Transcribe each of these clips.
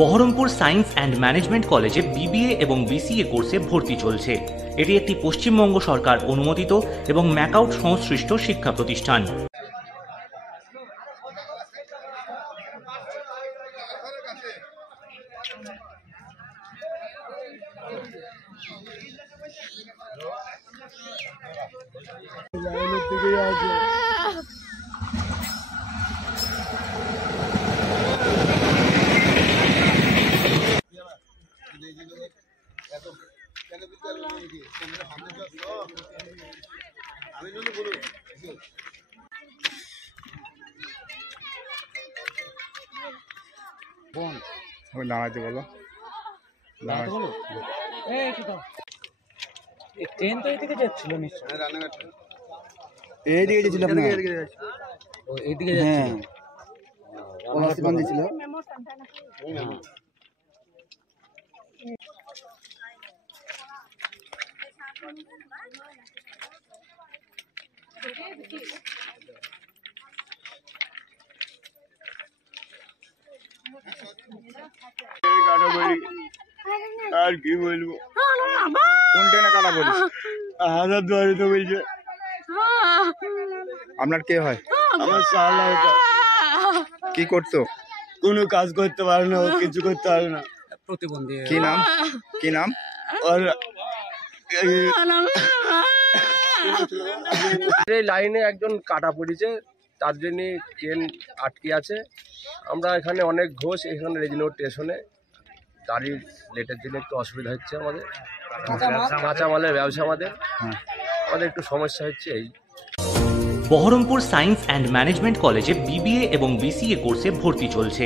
Baharampur science and management কলেজে BBA এবং BCA কোর্সে ভর্তি চলছে। এটি একটি পশ্চিমবঙ্গ সরকার অনুমোদিত এবং ম্যাকআউট সংশ্লিষ্ট শিক্ষা প্রতিষ্ঠান। দাঁড়াতে বলো, ট্রেন তো এদিকে যাচ্ছিল নিশ্চয়ই, এইদিকে ছিল না, এইদিকে যাচ্ছিল, ওলাসিবান ছিল। আর কি বলবো, কোন ট্রেনে কাটা বলিস? হাজার দুয়ারে তো বলছে। আপনার কে হয়? আমার সালা কি করতো? কোনো কাজ করতে পারে না, ও কিছু করতে পারে না। প্রতিবন্ধী। কি নাম? কি নাম? আর এই লাইনে একজন কাটা পড়েছে, তার জন্য ট্রেন আটকে আছে। আমরা এখানে অনেক ঘোষ, এখানে রেজিনগর স্টেশনে গাড়ির লেটের জন্য একটু অসুবিধা হচ্ছে আমাদের, কাঁচামালের ব্যবসা আমাদের একটু সমস্যা হচ্ছে। এই বহরমপুর সায়েন্স অ্যান্ড ম্যানেজমেন্ট কলেজে বিবিএ এবং বিসিএ কোর্সে ভর্তি চলছে।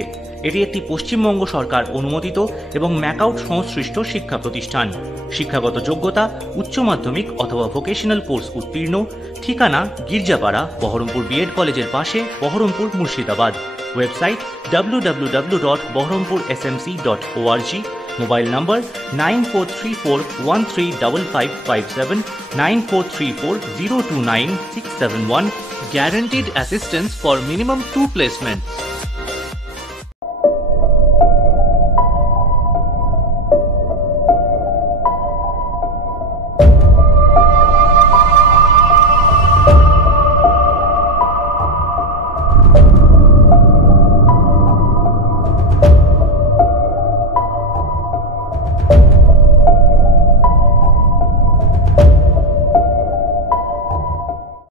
এটি একটি পশ্চিমবঙ্গ সরকার অনুমোদিত এবং ম্যাকআউট সংশ্লিষ্ট শিক্ষা প্রতিষ্ঠান। শিক্ষাগত যোগ্যতা উচ্চ মাধ্যমিক অথবা ভোকেশনাল কোর্স উত্তীর্ণ। ঠিকানা গির্জাপাড়া, বহরমপুর বিএড কলেজের পাশে, Baharampur, Murshidabad. Website www.bohrampur.smc.org। Mobile number 9434135557, 9434029671. Guaranteed assistance for minimum 2 placements.